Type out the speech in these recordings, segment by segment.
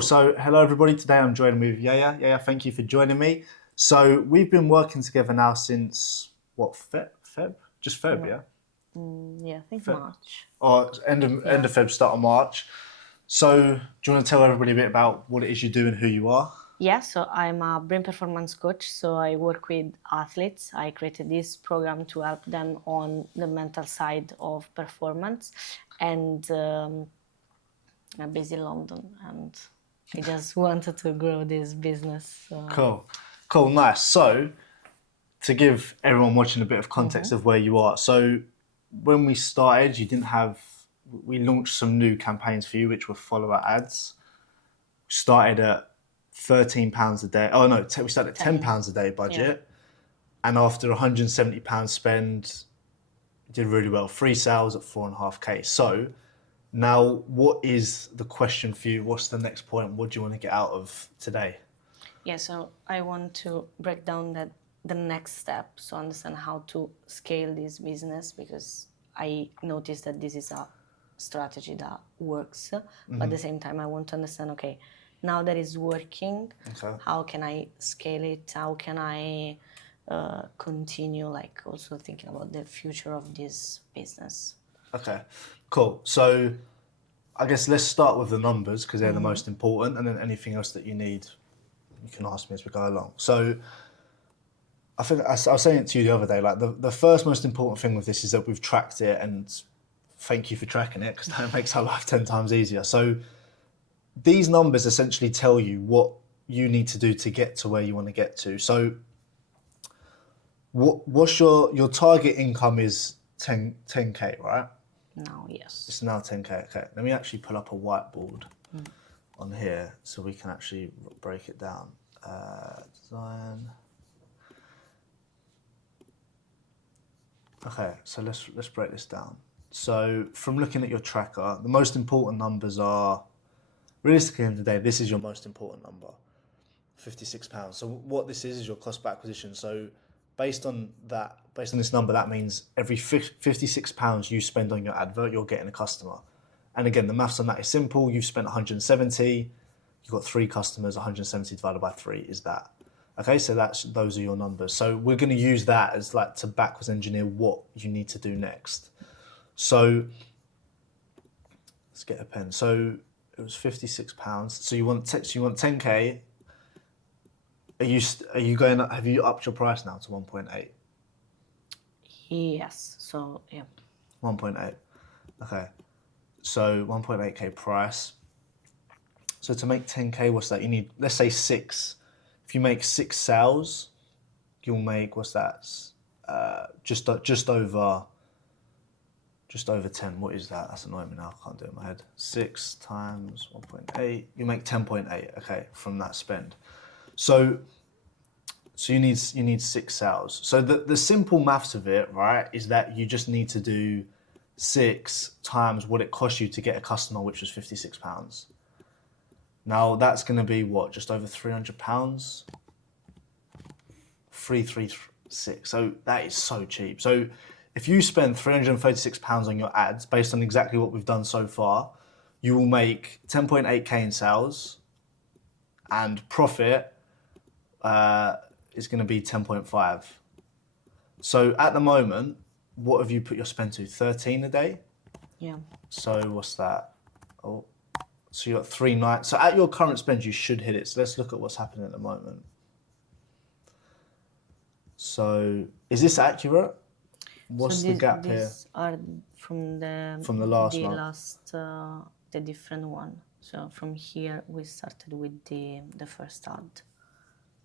So hello everybody. Today I'm joining with Yaya. Yaya, thank you for joining me. So we've been working together now since what Feb? Just Feb, No, yeah. yeah, I think Feb. March. Or end of Yeah. Feb, start of March. So do you want to tell everybody a bit about what it is you do and who you are? Yeah, so I'm a brain performance coach. So I work with athletes. I created this program to help them on the mental side of performance. And I'm based in London and I just wanted to grow this business. So, Cool, cool, nice. So to give everyone watching a bit of context of where you are. So when we started, you didn't have. We launched some new campaigns for you, which were follower ads. Started at £13 a day. Oh no, we started at £10 a day yeah. budget, and after £170 spend, did really well. 3 sales at 4.5k. So now, what is the question for you? What's the next point? What do you want to get out of today? Yeah, so I want to break down the next step, so understand how to scale this business because I noticed that this is a strategy that works, but at the same time I want to understand, okay, now that it's working, Okay. how can I scale it? How can I continue, like also thinking about the future of this business? Okay. Cool. So I guess let's start with the numbers because they're the most important, and then anything else that you need, you can ask me as we go along. So I think I was saying it to you the other day. Like the first most important thing with this is that we've tracked it, and thank you for tracking it because that makes our life 10 times easier. So these numbers essentially tell you what you need to do to get to where you want to get to. So what's your target income is 10k, right? Now, yes. It's now 10k. Okay, let me actually pull up a whiteboard on here so we can actually break it down. Design. Okay, so let's break this down. So from looking at your tracker, the most important numbers are realistically, in the day, this is your most important number, £56. So what this is your cost per acquisition. So based on this number, that means every £56 you spend on your advert, you're getting a customer. And again, the maths on that is simple. You've spent 170, you've got 3 customers, 170 divided by 3 is that. Okay, so those are your numbers. So we're going to use that as like to backwards engineer what you need to do next. So let's get a pen. So it was £56. So you want 10k. Are you going? Have you upped your price now to 1.8? Yes, so yeah. 1.8. Okay. So 1.8k price. So to make 10k, what's that? You need, let's say 6. If you make 6 sales, you'll make, what's that? Just over 10. What is that? That's annoying me now. I can't do it in my head. 6 times 1.8. You make 10.8. Okay, from that spend. So you need 6 sales. So the simple maths of it, right, is that you just need to do 6 times what it cost you to get a customer, which was £56. Now that's going to be what, just over £300, 336. So that is so cheap. So if you spend £336 on your ads, based on exactly what we've done so far, you will make 10.8k in sales, and profit is going to be 10.5. So at the moment, what have you put your spend to? 13 a day? Yeah. So what's that? Oh, so you got 3 nights. So at your current spend, you should hit it. So let's look at what's happening at the moment. So is this accurate? What's the gap here These are from from the last the month? the different one. So from here we started with the first ad.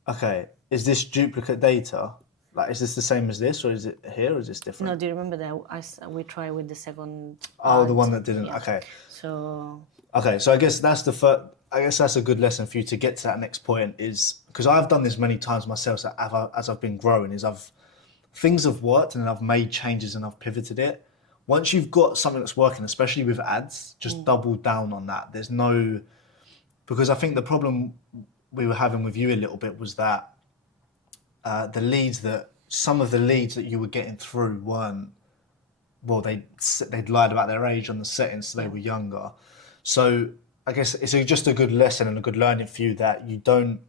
Okay, is this duplicate data? Like, is this the same as this, or is it here, or is this different? No, do you remember that we try with the second Oh, the ad? one that didn't. Yeah. Okay. So Okay, so I guess that's the first. I guess that's a good lesson for you to get to that next point, is because I've done this many times myself. So as I've been growing, is things have worked and then I've made changes and I've pivoted it. Once you've got something that's working, especially with ads, just double down on that. There's no, because I think the problem we were having with you a little bit was that some of the leads that you were getting through weren't, well, they'd lied about their age on the settings, so they were younger. So I guess it's just a good lesson and a good learning for you that you don't,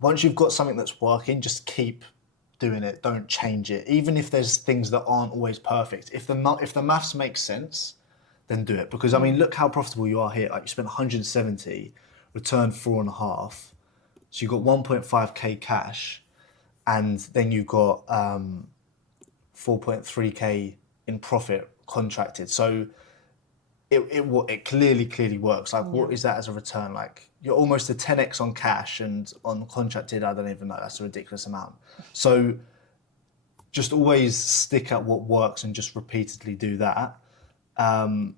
once you've got something that's working, just keep doing it. Don't change it. Even if there's things that aren't always perfect. If the maths makes sense, then do it. Because I mean, look how profitable you are here. Like you spent 170, returned 4.5. So you got 1.5k cash, and then you got 4.3k in profit contracted. So it clearly works. Like, what is that as a return? Like, you're almost a 10x on cash, and on contracted, I don't even know. That's a ridiculous amount. So just always stick at what works and just repeatedly do that. So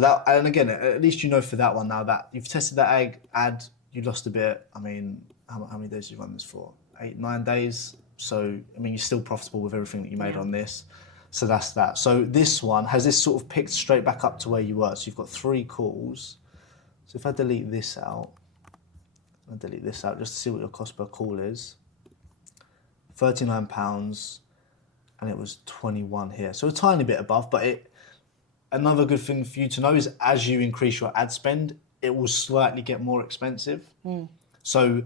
that, and again, at least you know for that one now that you've tested that ad, you lost a bit. I mean, how many days did you run this for? 8, 9 days. So, I mean, you're still profitable with everything that you made on this. So that's that. So this one, has this sort of picked straight back up to where you were? So you've got 3 calls. So if I delete this out, just to see what your cost per call is. £39, and it was 21 here. So a tiny bit above, but another good thing for you to know is as you increase your ad spend, it will slightly get more expensive. So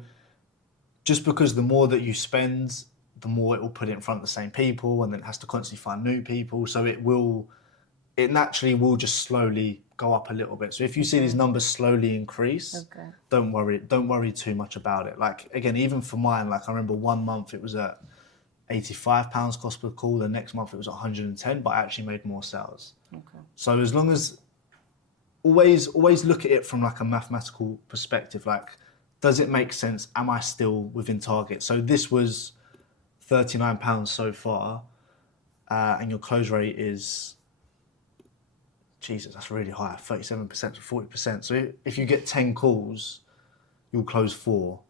just because the more that you spend, the more it will put it in front of the same people, and then it has to constantly find new people. So it naturally will just slowly go up a little bit. So if you see these numbers slowly increase, don't worry too much about it. Like, again, even for mine, like I remember 1 month it was at £85 cost per call, the next month it was 110, but I actually made more sales. So as long as, always look at it from like a mathematical perspective, like, does it make sense? Am I still within target? So this was £39 so far, and your close rate is, Jesus, that's really high, 37% to 40%. So if you get 10 calls, you'll close 4.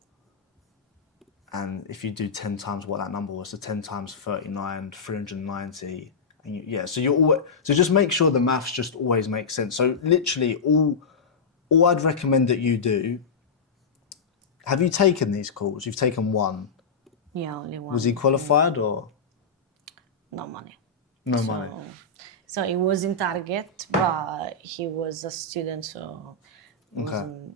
And if you do 10 times what that number was, so 10 times 39, 390. And so just make sure the maths just always makes sense. So literally all I'd recommend that you do, have you taken these calls? You've taken one. Yeah, only one. Was he qualified or? No money. No money. So he was in target, but he was a student, so he wasn't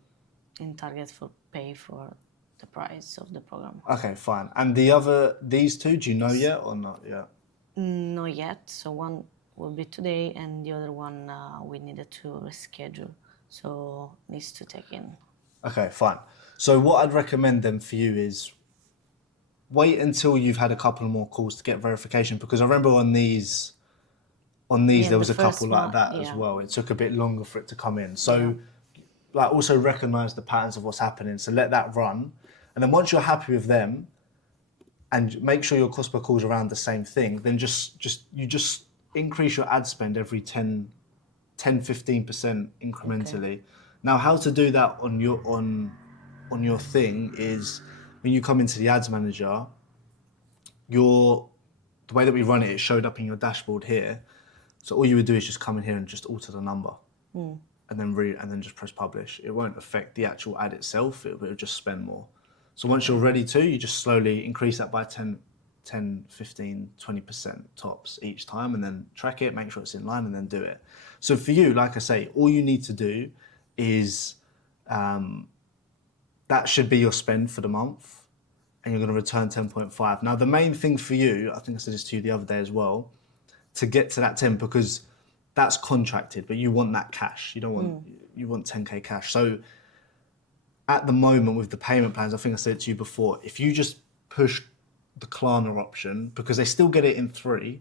in target for pay for the price of the program. Okay, fine. And these two, do you know yet or not yet? Not yet. So one will be today, and the other one we needed to reschedule. So needs to take in. Okay, fine. So what I'd recommend then for you is wait until you've had a couple more calls to get verification, because I remember on these there was a couple like that as well. It took a bit longer for it to come in. So like also recognize the patterns of what's happening. So let that run. And then once you're happy with them and make sure your cost per call is around the same thing, then just increase your ad spend every 10, 15% incrementally. Now, how to do that on your thing is when you come into the ads manager, the way that we run it, it showed up in your dashboard here. So all you would do is just come in here and just alter the number, and then just press publish. It won't affect the actual ad itself. It will just spend more. So once you're ready to, you just slowly increase that by 10, 15, 20% tops each time, and then track it, make sure it's in line, and then do it. So for you, like I say, all you need to do is that should be your spend for the month, and you're going to return 10.5. Now, the main thing for you, I think I said this to you the other day as well, to get to that 10, because that's contracted, but you want that cash. You don't want, you want 10k cash. So at the moment with the payment plans, I think I said it to you before, if you just push the Klarna option, because they still get it in 3,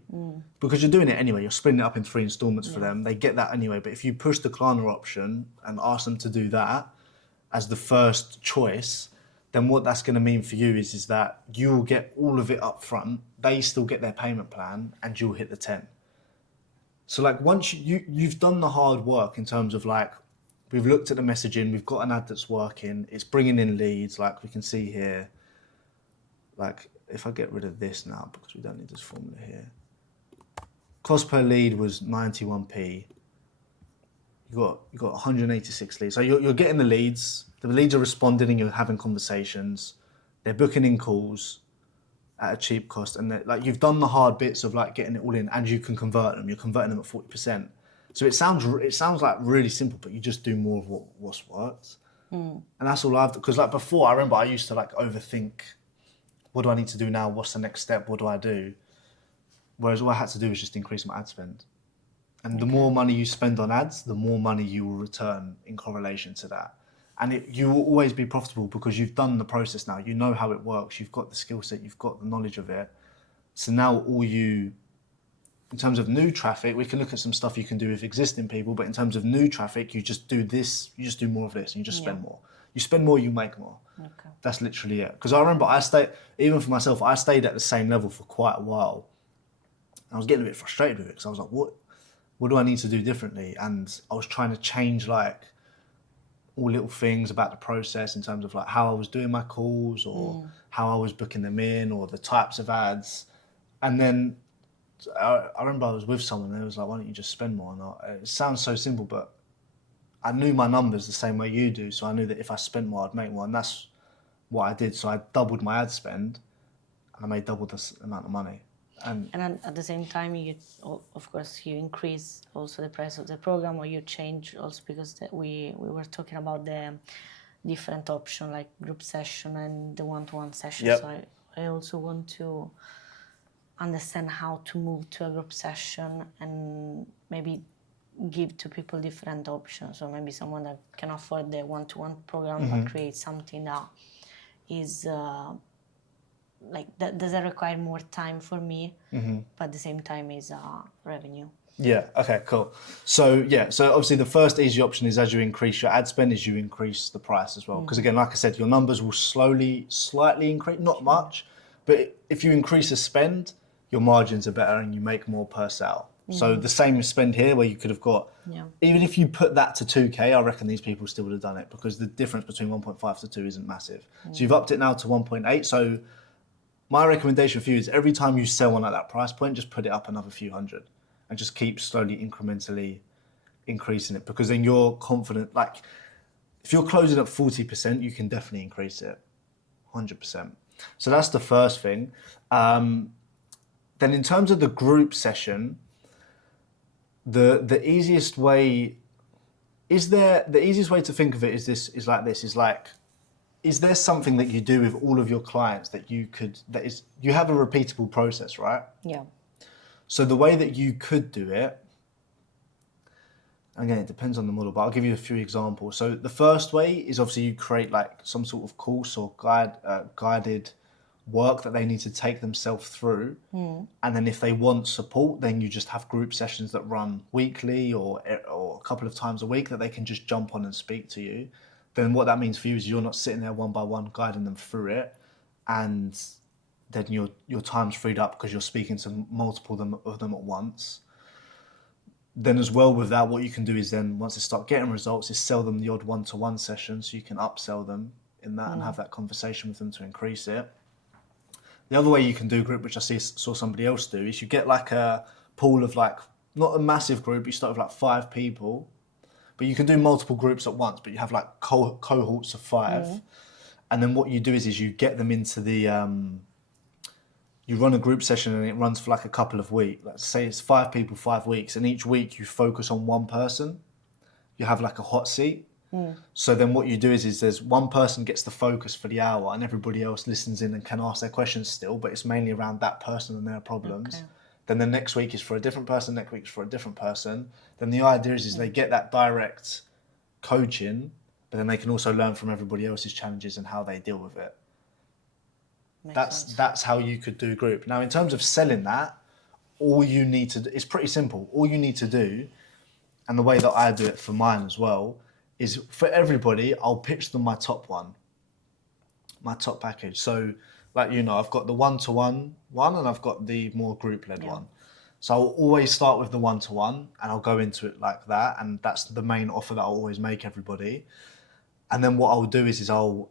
because you're doing it anyway, you're splitting it up in 3 installments for them, they get that anyway. But if you push the Klarna option and ask them to do that as the first choice, then what that's going to mean for you is that you'll get all of it up front, they still get their payment plan, and you'll hit the 10. So like once you've done the hard work in terms of like, we've looked at the messaging, we've got an ad that's working, it's bringing in leads, like we can see here. Like if I get rid of this now, because we don't need this formula here. Cost per lead was 91p. You got 186 leads. So you're getting the leads are responding, and you're having conversations. They're booking in calls at a cheap cost, and like you've done the hard bits of like getting it all in, and you can convert them. You're converting them at 40%. So it sounds like really simple, but you just do more of what's worked. And that's all I've, because like before, I remember I used to like overthink, what do I need to do now? What's the next step? What do I do? Whereas all I had to do was just increase my ad spend. And the more money you spend on ads, the more money you will return in correlation to that. And you will always be profitable because you've done the process now. You know how it works. You've got the skill set. You've got the knowledge of it. So now in terms of new traffic, we can look at some stuff you can do with existing people. But in terms of new traffic, you just do this. You just do more of this and you just spend more. You spend more, you make more. Okay. That's literally it. Because I remember even for myself, I stayed at the same level for quite a while. I was getting a bit frustrated with it because I was like, what do I need to do differently? And I was trying to change like all little things about the process in terms of like how I was doing my calls or how I was booking them in or the types of ads. And then I remember I was with someone and they was like, why don't you just spend more? And it sounds so simple, but I knew my numbers the same way you do. So I knew that if I spent more, I'd make more. And that's what I did. So I doubled my ad spend and I made double the amount of money. And then at the same time, of course, you increase also the price of the program, or you change also because we were talking about the different option like group session and the one-to-one session. Yep. So I also want to understand how to move to a group session and maybe give to people different options. So maybe someone that can afford the one-to-one program but create something that is does that require more time for me, but at the same time is revenue. Yeah. Okay. Cool. So obviously the first easy option is as you increase your ad spend, is you increase the price as well. Because again, like I said, your numbers will slightly increase, not much, but if you increase the spend, your margins are better and you make more per sale. So the same spend here, where you could have got, even if you put that to 2K, I reckon these people still would have done it because the difference between 1.5 to 2 isn't massive. So you've upped it now to 1.8. So my recommendation for you is every time you sell one at that price point, just put it up another few hundred and just keep slowly, incrementally increasing it, because then you're confident. Like if you're closing at 40%, you can definitely increase it 100%. So that's the first thing. Then in terms of the group session, the easiest way to think of it is like, is there something that you do with all of your clients that you have a repeatable process, right? Yeah. So the way that you could do it, again, it depends on the model, but I'll give you a few examples. So the first way is obviously you create like some sort of course or guided work that they need to take themselves through. And then if they want support, then you just have group sessions that run weekly or a couple of times a week that they can just jump on and speak to you. Then what that means for you is you're not sitting there one by one guiding them through it, and then your time's freed up because you're speaking to multiple of them at once. Then as well with that, what you can do is then once they start getting results is sell them the odd one-to-one session so you can upsell them in that and have that conversation with them to increase it. The other way you can do group, which I saw somebody else do, is you get like a pool of like, not a massive group, you start with like 5 people, but you can do multiple groups at once, but you have like cohorts of 5. And then what you do is you get them into the, you run a group session and it runs for like a couple of weeks. Let's say it's 5 people, 5 weeks. And each week you focus on one person. You have like a hot seat. So then what you do is there's one person gets the focus for the hour and everybody else listens in and can ask their questions still, but it's mainly around that person and their problems. Okay. Then the next week is for a different person, next week is for a different person. Then the idea is they get that direct coaching, but then they can also learn from everybody else's challenges and how they deal with it. That's how you could do group. Now, in terms of selling that, all you need to do, it's pretty simple. All you need to do, and the way that I do it for mine as well, is for everybody, I'll pitch them my top package. So, like, I've got the one-to-one one and I've got the more group-led one. So I'll always start with the one-to-one and I'll go into it like that. And that's the main offer that I'll always make everybody. And then what I'll do is I'll,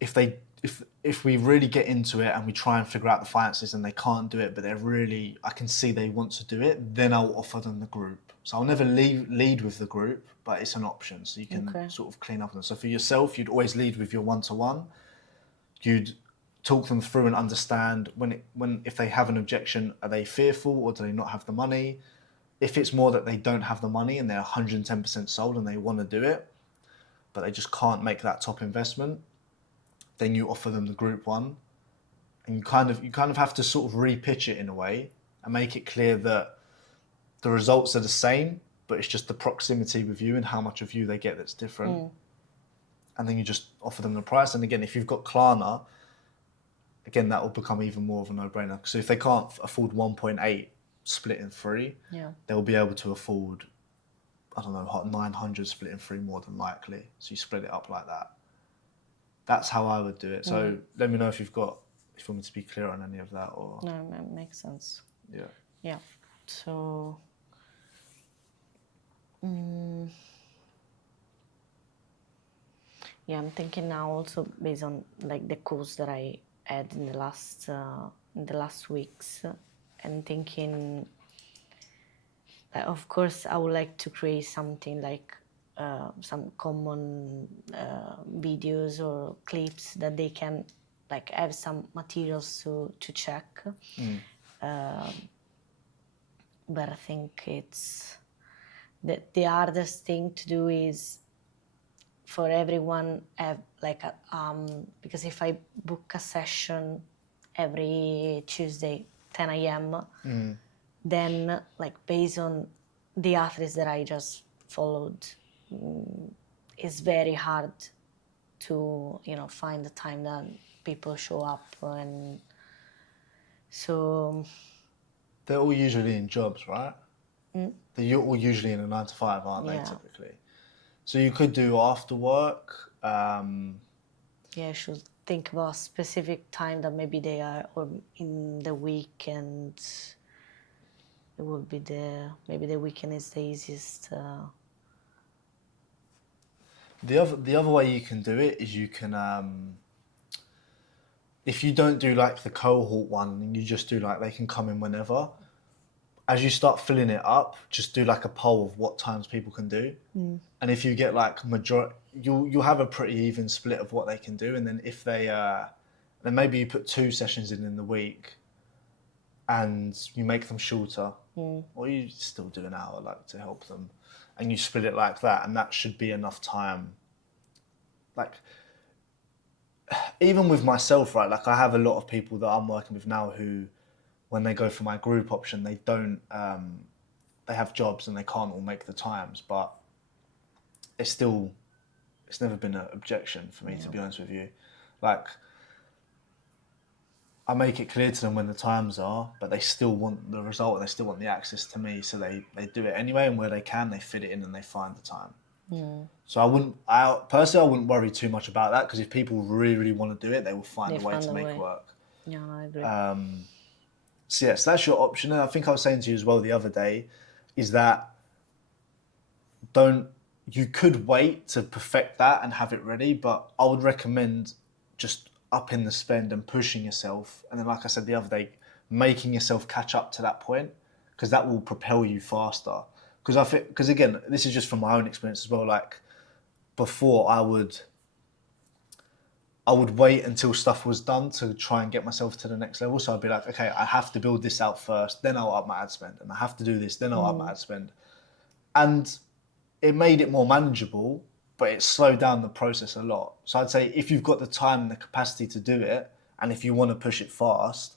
if we really get into it and we try and figure out the finances and they can't do it, but I can see they want to do it, then I'll offer them the group. So I'll never lead with the group, but it's an option. So you can sort of clean up on them. So for yourself, you'd always lead with your one-to-one. You'd talk them through and understand if they have an objection, are they fearful or do they not have the money? If it's more that they don't have the money and they're 110% sold and they want to do it, but they just can't make that top investment, then you offer them the group one, and you kind of have to sort of repitch it in a way and make it clear that the results are the same, but it's just the proximity with you and how much of you they get that's different. And then you just offer them the price. And again, if you've got Klarna, again, that will become even more of a no-brainer. So if they can't afford 1.8 split in three, they'll be able to afford, I don't know, 900 split in three more than likely. So you split it up like that. That's how I would do it. So let me know if you want me to be clear on any of that or. No, it makes sense. Yeah. Yeah. So. Yeah, I'm thinking now also based on like the course that I had in the last weeks, and thinking that of course I would like to create something like some common videos or clips that they can like have some materials to check. But I think it's the hardest thing to do is for everyone have like because if I book a session every Tuesday 10 a.m. Then like based on the athletes that I just followed, it's very hard to find the time that people show up, and so They're all usually in jobs, right? They're all usually in a 9 to 5, aren't they, Yeah. typically? So you could do after work. I should think about a specific time that maybe they are, or in the weekend. It would be maybe the weekend is the easiest. The other way you can do it is you can, if you don't do like the cohort one and you just do like they can come in whenever, as you start filling it up, just do like a poll of what times people can do. And if you get like majority, you'll have a pretty even split of what they can do. And then if they, then maybe you put 2 sessions in the week and you make them shorter, or you still do an hour like to help them, and you split it like that, and that should be enough time. Like, even with myself, right? Like I have a lot of people that I'm working with now who, when they go for my group option, they don't, they have jobs and they can't all make the times, but it's never been an objection for me, to be honest with you. Like, I make it clear to them when the times are, but they still want the result and they still want the access to me, so they do it anyway, and where they can, they fit it in and they find the time. So I wouldn't worry too much about that, because if people really, really want to do it, they will find a way to make work. Yeah, I agree. So yes, that's your option. And I think I was saying to you as well the other day, is that you could wait to perfect that and have it ready, but I would recommend just upping the spend and pushing yourself. And then, like I said the other day, making yourself catch up to that point, because that will propel you faster. Because again, this is just from my own experience as well. Like before, I would wait until stuff was done to try and get myself to the next level. So I'd be like, okay, I have to build this out first, then I'll up my ad spend, and I have to do this, then I'll up my ad spend. And it made it more manageable, but it slowed down the process a lot. So I'd say if you've got the time and the capacity to do it, and if you want to push it fast,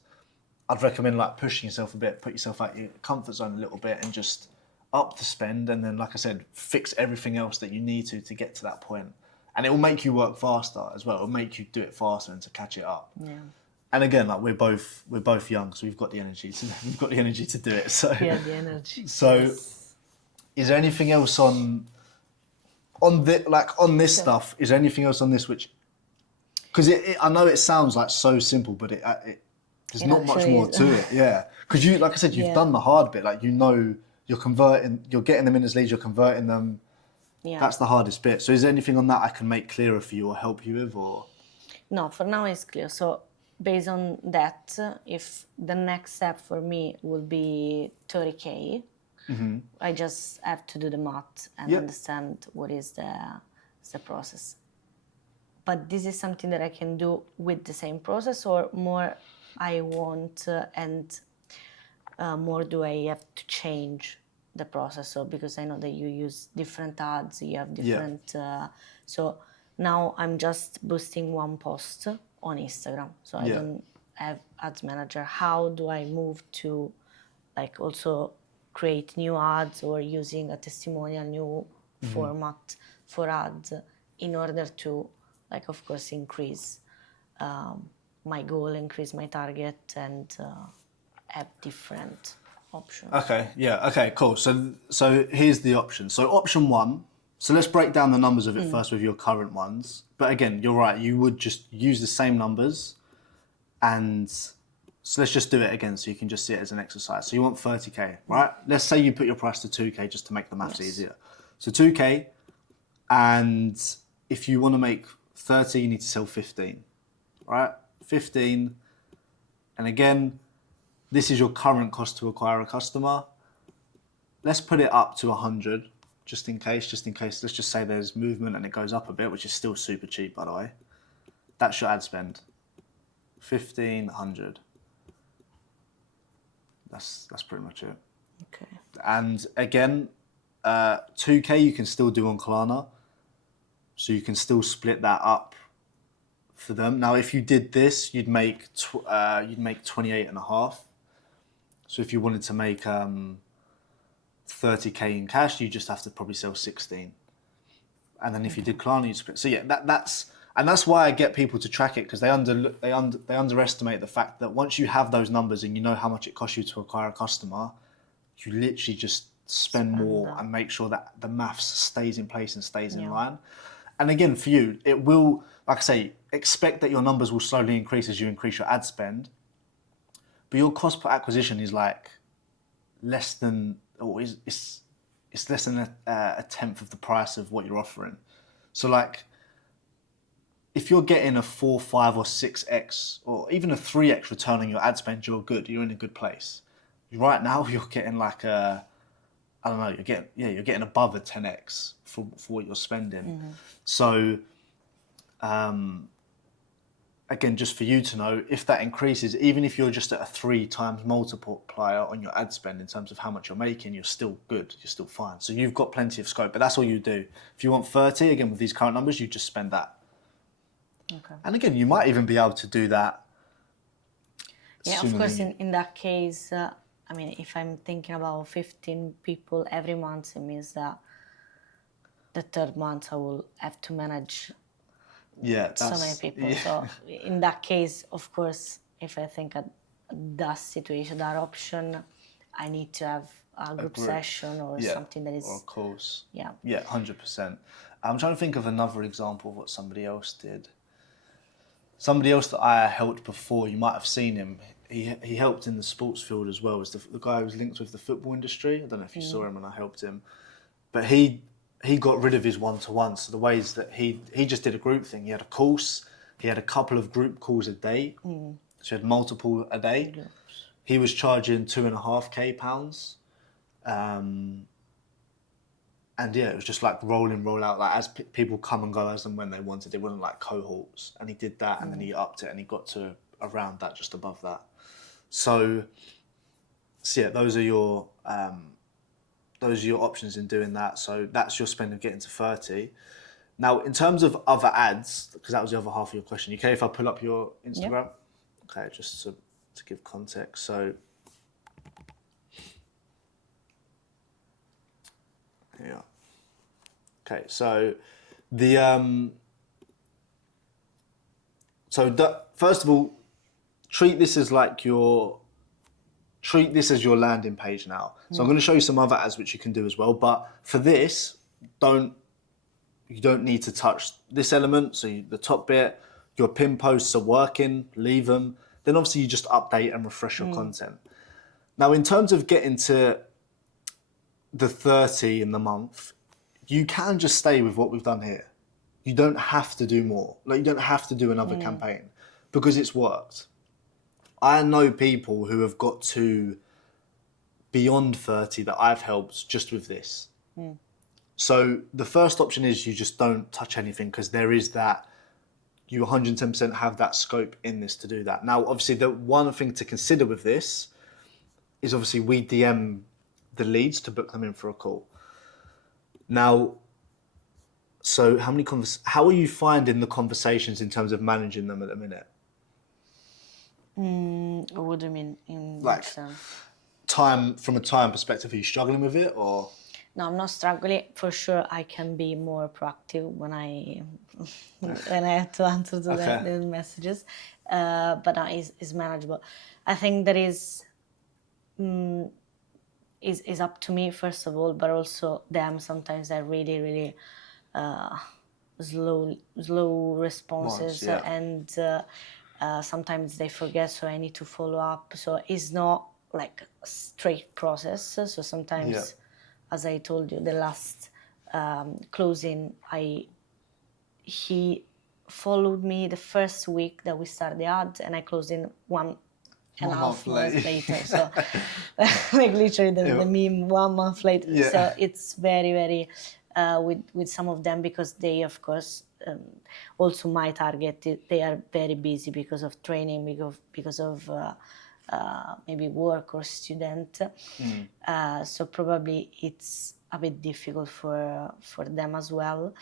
I'd recommend like pushing yourself a bit, put yourself out your comfort zone a little bit, and just up the spend. And then, like I said, fix everything else that you need to get to that point. And it will make you work faster as well. It'll make you do it faster and to catch it up. Yeah. And again, like we're both young, so we've got the energy to do it. So Yeah, the energy. So, Yes. is there anything else on this stuff? Is there anything else on this which? Because I know it sounds like so simple, but there's not much more to it. Yeah, because you, like I said, you've done the hard bit. Like you're converting, you're getting them in as leads, you're converting them. Yeah. That's the hardest bit. So is there anything on that I can make clearer for you or help you with, or? No, for now it's clear. So based on that, if the next step for me will be 30K, I just have to do the math and understand what is the process. But this is something that I can do with the same process, or more I want and more do I have to change the process. So because I know that you use different ads, you have Yeah. different. So now I'm just boosting one post on Instagram. So I Yeah. don't have ads manager. How do I move to like also create new ads or using a testimonial new format for ads in order to like of course increase my goal, increase my target, and have different options. Okay, yeah, okay, cool. So here's the option. So option one, so let's break down the numbers of it first with your current ones. But again, you're right, you would just use the same numbers, and so let's just do it again so you can just see it as an exercise. So you want 30K, right? Let's say you put your price to 2K just to make the maths easier. So 2K, and if you want to make 30, you need to sell 15, right? 15, and again, this is your current cost to acquire a customer. Let's put it up to 100, just in case. Let's just say there's movement and it goes up a bit, which is still super cheap, by the way. That's your ad spend. 1,500. That's pretty much it. Okay. And again, 2K you can still do on Klarna, so you can still split that up for them. Now, if you did this, you'd make 28 and a half. So if you wanted to make 30K in cash, you just have to probably sell 16. And then if you did Klarna, you'd split. So yeah, that's why I get people to track it, because they underestimate the fact that once you have those numbers and you know how much it costs you to acquire a customer, you literally just spend more and make sure that the maths stays in place and stays in line. And again, for you, it will, like I say, expect that your numbers will slowly increase as you increase your ad spend. But your cost per acquisition is like less than, or it's less than a tenth of the price of what you're offering. So like, if you're getting a 4, 5, or 6x, or even a 3x return on your ad spend, you're good. You're in a good place. Right now, you're getting like a, I don't know, you're getting above a 10x for what you're spending. So, again, just for you to know, if that increases, even if you're just at a 3 times multiplier on your ad spend in terms of how much you're making, you're still good, you're still fine. So you've got plenty of scope, but that's all you do. If you want 30, again, with these current numbers, you just spend that. Okay. And again, you might even be able to do that. Yeah, of course, in that case, I mean, if I'm thinking about 15 people every month, it means that the third month I will have to manage so many people. Yeah. So in that case, of course, if I think at that situation, that option, I need to have a group session or something that is... Or a course. Yeah. Yeah, 100%. I'm trying to think of another example of what somebody else did. Somebody else that I helped before, you might have seen him. He helped in the sports field as well as the guy who was linked with the football industry. I don't know if you saw him when I helped him. But he got rid of his one-to-one. So the ways that he just did a group thing. He had a course. He had a couple of group calls a day. So he had multiple a day. He was charging £2,500. And yeah, it was just like roll in, roll out, like as people come and go as and when they wanted. It wasn't like cohorts. And he did that, and then he upped it, and he got to around that, just above that. So yeah, those are your options in doing that. So that's your spend of getting to 30. Now, in terms of other ads, because that was the other half of your question. You okay if I pull up your Instagram? Yeah. Okay, just to give context. So yeah. Okay, so first of all, treat this as your landing page now. So I'm going to show you some other ads which you can do as well. But for this, you don't need to touch this element. So the top bit, your pin posts are working, leave them. Then obviously you just update and refresh your content. Now, in terms of getting to the 30 in the month, you can just stay with what we've done here. You don't have to do more. Like, you don't have to do another campaign because it's worked. I know people who have got to beyond 30 that I've helped just with this. So the first option is you just don't touch anything, because there is that, you 110% have that scope in this to do that. Now, obviously, the one thing to consider with this is obviously we DM the leads to book them in for a call. Now, so how are you finding the conversations in terms of managing them at the minute? What do you mean in Like which sense? from a time perspective, are you struggling with it or? No, I'm not struggling. For sure, I can be more proactive when I when I have to answer to Okay. the messages, but no, it's manageable. I think that is up to me first of all, but also them. Sometimes they're really slow responses, Yeah. and sometimes they forget, so I need to follow up. So it's not like a straight process. So sometimes, as I told you, the last closing, he followed me the first week that we started the ad, and I closed in 1.5 months later. So like literally the meme 1 month later. Yeah. So it's very with some of them, because they of course also my target, they are very busy because of training, because of maybe work or student. So probably it's a bit difficult for them as well,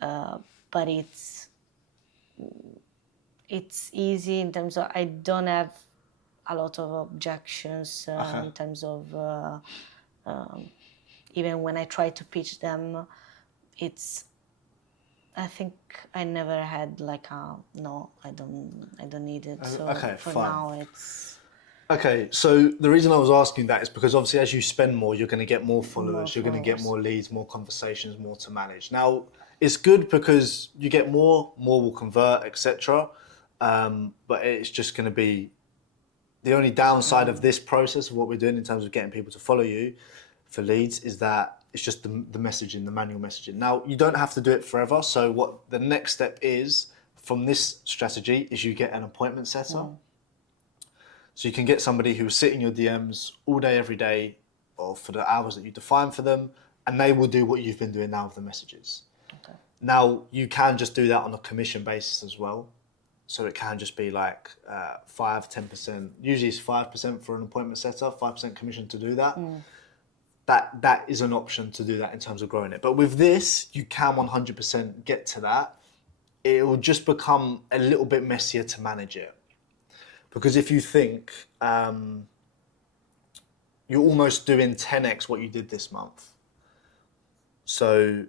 but it's easy in terms of I don't have a lot of objections in terms of even when I try to pitch them, I think I never had like a no, I don't need it. So okay, for fine. now it's Okay, so the reason I was asking that is because obviously as you spend more, you're going to get more followers, More you're going to get followers. more leads, more conversations, more to manage. Now, it's good because you get more will convert, etc. But it's just going to be the only downside of this process of what we're doing in terms of getting people to follow you for leads is that it's just the messaging, the manual messaging. Now, you don't have to do it forever. So what the next step is from this strategy is you get an appointment setter. So you can get somebody who will sit in your DMs all day, every day, or for the hours that you define for them, and they will do what you've been doing now with the messages. Okay. Now, you can just do that on a commission basis as well. So it can just be like 5-10%. Usually it's 5% for an appointment setter, 5% commission to do that. That is an option to do that in terms of growing it. But with this, you can 100% get to that. It will just become a little bit messier to manage it. Because if you think you're almost doing 10x what you did this month. So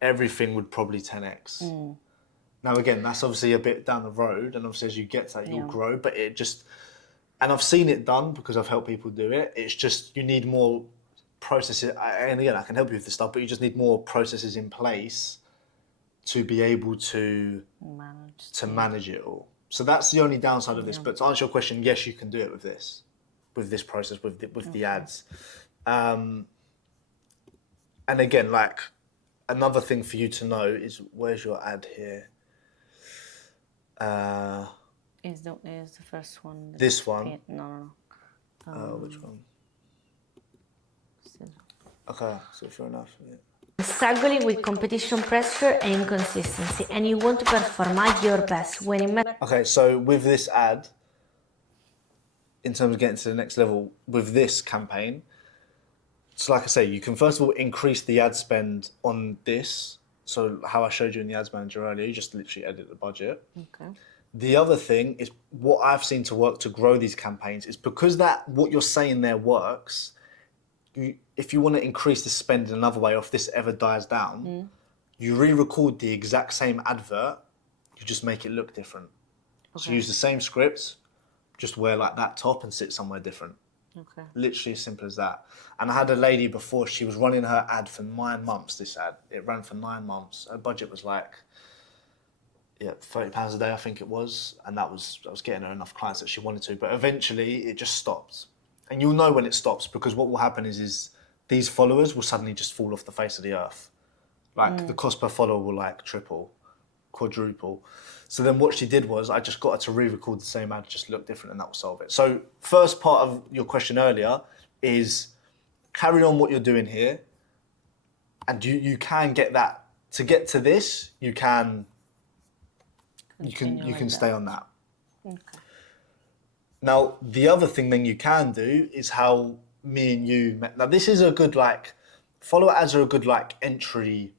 everything would probably 10x. Now, again, that's obviously a bit down the road. And obviously as you get to that, you'll grow. But it just, and I've seen it done because I've helped people do it. It's just, you need more processes. And again, I can help you with this stuff, but you just need more processes in place to be able to manage it all. So that's the only downside of this. But to answer your question, yes, you can do it with this process, with the ads. And again, like another thing for you to know is where's your ad here? Is the first one. This one. No. Which one? Okay, so fair enough. Yeah. Struggling with competition pressure and inconsistency, and you want to perform at your best when it matters. Okay, so with this ad, in terms of getting to the next level, with this campaign, so like I say, you can first of all increase the ad spend on this. So how I showed you in the ads manager earlier, you just literally edit the budget. Okay. The other thing is what I've seen to work to grow these campaigns is because that what you're saying there works. If you want to increase the spend in another way, or if this ever dies down, you re-record the exact same advert, you just make it look different. Okay. So use the same script, just wear like that top and sit somewhere different. Okay. Literally as simple as that. And I had a lady before, she was running her ad for 9 months, this ad. It ran for 9 months. Her budget was like, £30 a day, I think it was. And I was getting her enough clients that she wanted to. But eventually it just stopped. And you'll know when it stops because what will happen is these followers will suddenly just fall off the face of the earth. Like the cost per follower will like triple, quadruple. So then what she did was I just got her to re-record the same ad, just look different, and that will solve it. So first part of your question earlier is carry on what you're doing here. And you can get that. To get to this, you can stay on that. Okay. Now, the other thing then you can do is how me and you met. Now this is a good like follower ads are a good like entry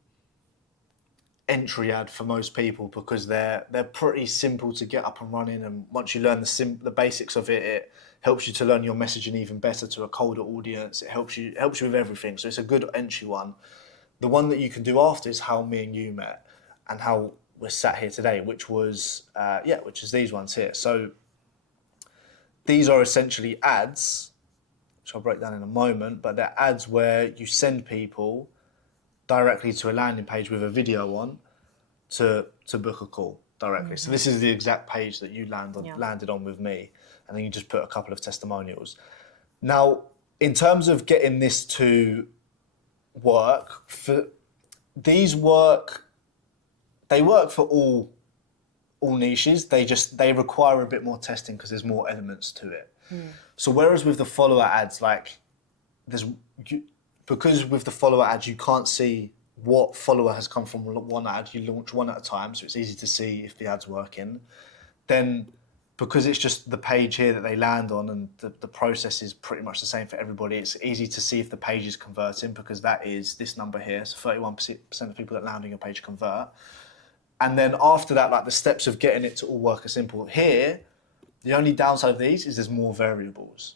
ad for most people because they're pretty simple to get up and running, and once you learn the basics of it, it helps you to learn your messaging even better to a colder audience. It helps you with everything. So it's a good entry one. The one that you can do after is how me and you met and how we're sat here today, which is these ones here. So these are essentially ads, which I'll break down in a moment, but they're ads where you send people directly to a landing page with a video on to book a call directly. So this is the exact page that you landed on with me, and then you just put a couple of testimonials. Now, in terms of getting this to work, they work for all niches. They require a bit more testing because there's more elements to it. So whereas with the follower ads, like because with the follower ads you can't see what follower has come from one ad. You launch one at a time, so it's easy to see if the ad's working. Then because it's just the page here that they land on and the process is pretty much the same for everybody, it's easy to see if the page is converting because that is this number here. So 31% of people that land on your page convert. And then after that, like the steps of getting it to all work are simple. Here, the only downside of these is there's more variables.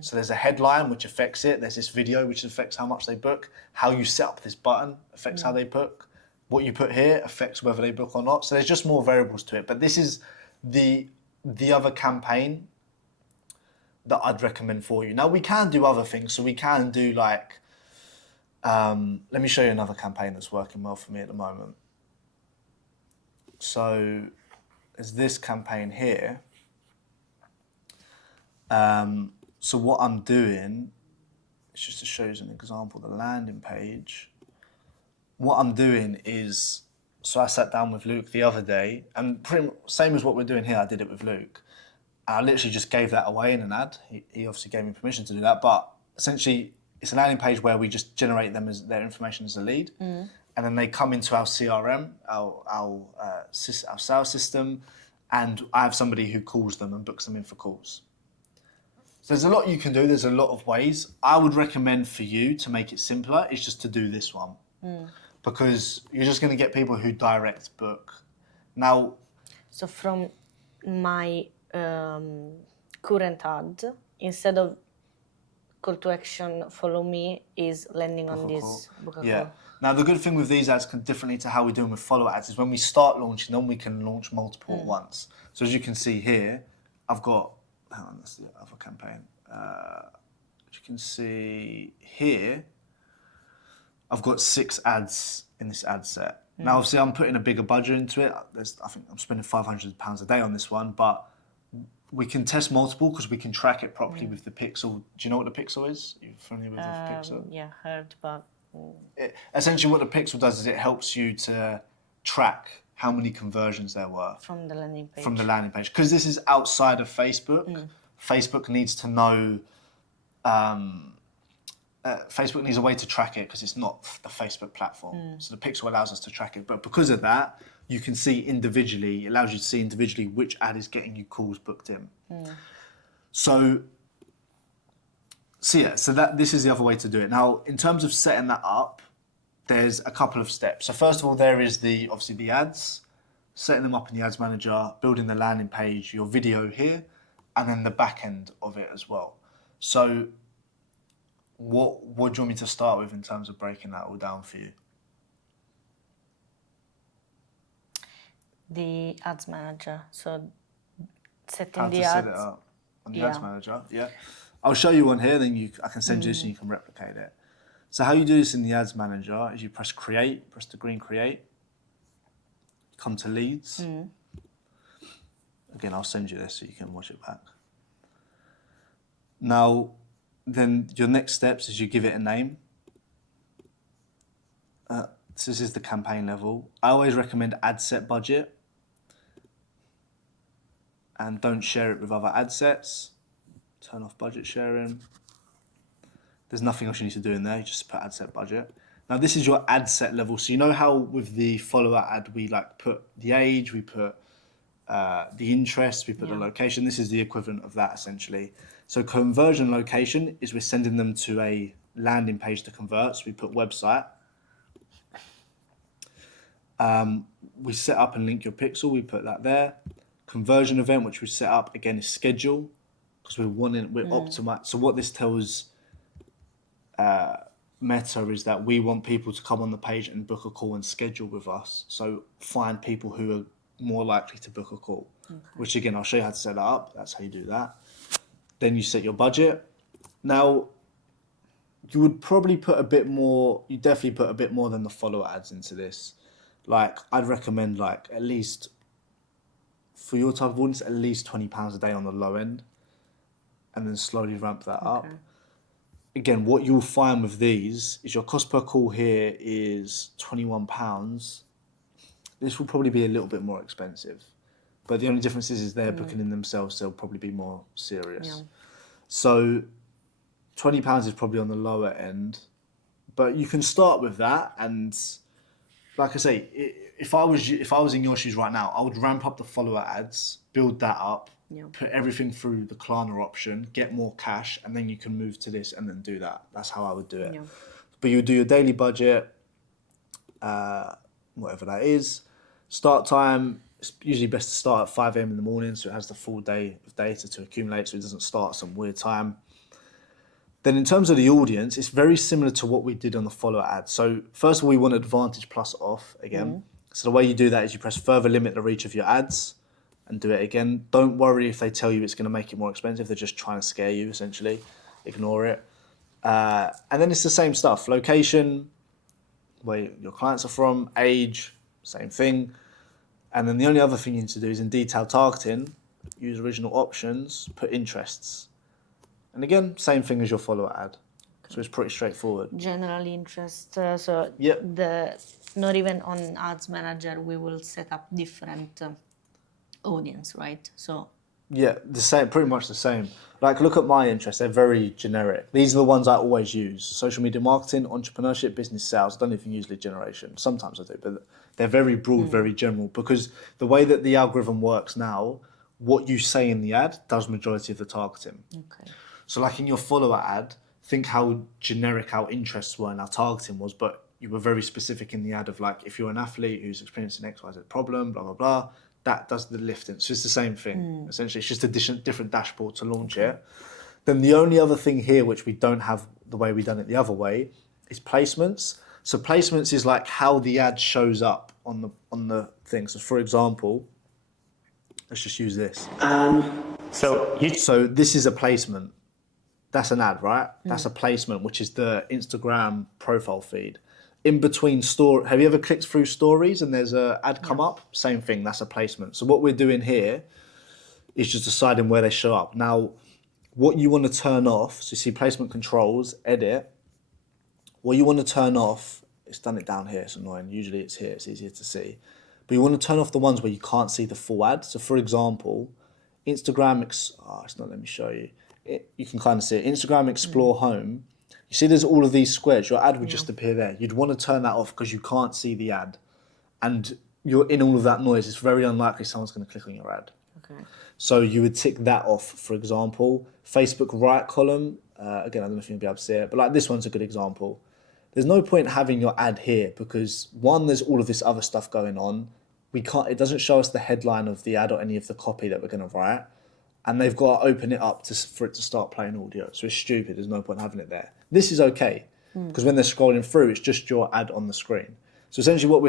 So there's a headline which affects it. There's this video which affects how much they book. How you set up this button affects how they book. What you put here affects whether they book or not. So there's just more variables to it. But this is the other campaign that I'd recommend for you. Now we can do other things. So we can do like, let me show you another campaign that's working well for me at the moment. So there's this campaign here. So what I'm doing, it's just to show you an example, the landing page. What I'm doing is, so I sat down with Luke the other day, and pretty much same as what we're doing here, I did it with Luke. I literally just gave that away in an ad. He obviously gave me permission to do that, but essentially it's a landing page where we just generate them as their information as a lead. And then they come into our CRM, our sales system, and I have somebody who calls them and books them in for calls. So there's a lot you can do. There's a lot of ways. I would recommend for you to make it simpler is just to do this one because you're just going to get people who direct book. Now, so from my current ad, instead of call to action, follow me, is landing on this book a call. Now, the good thing with these ads, differently to how we're doing with follow ads, is when we start launching them, we can launch multiple at once. So as you can see here, I've got, hang on, that's the other campaign. As you can see here, I've got 6 ads in this ad set. Now, obviously, I'm putting a bigger budget into it. I think I'm spending £500 a day on this one, but we can test multiple because we can track it properly with the pixel. Do you know what the pixel is? Are you familiar with the pixel? Yeah, heard, but... Essentially, what the pixel does is it helps you to track how many conversions there were from the landing page. Because this is outside of Facebook. Facebook needs to know. Facebook needs a way to track it because it's not the Facebook platform. So the pixel allows us to track it. But because of that, you can see individually. It allows you to see individually which ad is getting you calls booked in. So this is the other way to do it. Now, in terms of setting that up, there's a couple of steps. So first of all, there is obviously the ads, setting them up in the ads manager, building the landing page, your video here, and then the back end of it as well. So what do you want me to start with in terms of breaking that all down for you? The ads manager. So setting How the to ads. set it up on the ads manager, I'll show you one here, then I can send you this and you can replicate it. So how you do this in the ads manager is you press create, press the green create, come to leads. Again, I'll send you this so you can watch it back. Now, then your next steps is you give it a name. So this is the campaign level. I always recommend ad set budget and don't share it with other ad sets. Turn off budget sharing. There's nothing else you need to do in there. You just put ad set budget. Now this is your ad set level. So you know how with the follower ad we like put the age, we put the interest, we put the location. This is the equivalent of that essentially. So conversion location is we're sending them to a landing page to convert. So we put website. We set up and link your pixel. We put that there. Conversion event, which we set up again, is schedule because we're optimized. So what this tells Meta is that we want people to come on the page and book a call and schedule with us. So find people who are more likely to book a call, which again, I'll show you how to set that up. That's how you do that. Then you set your budget. Now, you would probably put a bit more, you definitely put a bit more than the follower ads into this. Like, I'd recommend like at least, for your type of audience, at least £20 a day on the low end, and then slowly ramp that up. Again, what you'll find with these is your cost per call here is £21. This will probably be a little bit more expensive, but the only difference is they're booking in themselves, so they'll probably be more serious. Yeah. So £20 is probably on the lower end, but you can start with that. And like I say, if I was in your shoes right now, I would ramp up the follower ads, build that up, put everything through the Klarna option, get more cash, and then you can move to this and then do that. That's how I would do it. Yeah. But you do your daily budget, whatever that is. Start time, it's usually best to start at 5 a.m. in the morning, so it has the full day of data to accumulate, so it doesn't start at some weird time. Then in terms of the audience, it's very similar to what we did on the follower ad. So first of all, we want Advantage Plus off again. So the way you do that is you press further limit the reach of your ads and do it again. Don't worry if they tell you it's going to make it more expensive. They're just trying to scare you, essentially. Ignore it. And then it's the same stuff. Location, where your clients are from, age, same thing. And then the only other thing you need to do is in detailed targeting, use original options, put interests. And again, same thing as your follower ad. So it's pretty straightforward. General interest. Not even on Ads Manager, we will set up different audience, right? So yeah, the same, pretty much the same. Like, look at my interests; they're very generic. These are the ones I always use: social media marketing, entrepreneurship, business sales. I don't even use lead generation. Sometimes I do, but they're very broad, very general. Because the way that the algorithm works now, what you say in the ad does majority of the targeting. Okay. So like in your follower ad, think how generic our interests were and our targeting was, but you were very specific in the ad of like, if you're an athlete who's experiencing X, Y, Z problem, blah, blah, blah, that does the lifting. So it's the same thing. Essentially, it's just a different dashboard to launch it. Then the only other thing here, which we don't have the way we done it the other way, is placements. So placements is like how the ad shows up on the thing. So for example, let's just use this. So this is a placement. That's an ad, right? That's a placement, which is the Instagram profile feed. In between have you ever clicked through stories and there's an ad come up? Same thing, that's a placement. So what we're doing here is just deciding where they show up. Now, what you want to turn off, so you see placement controls, edit. What you want to turn off, it's done it down here, it's annoying. Usually it's here, it's easier to see. But you want to turn off the ones where you can't see the full ad. So for example, Instagram, it's not, let me show you. You can kind of see it. Instagram Explore Home. You see there's all of these squares. Your ad would just appear there. You'd want to turn that off because you can't see the ad. And you're in all of that noise. It's very unlikely someone's going to click on your ad. Okay. So you would tick that off, for example. Facebook right column. Again, I don't know if you'll be able to see it, but like this one's a good example. There's no point having your ad here because one, there's all of this other stuff going on. It doesn't show us the headline of the ad or any of the copy that we're going to write. And they've got to open it up for it to start playing audio. So it's stupid. There's no point having it there. This is okay because when they're scrolling through, it's just your ad on the screen. So essentially what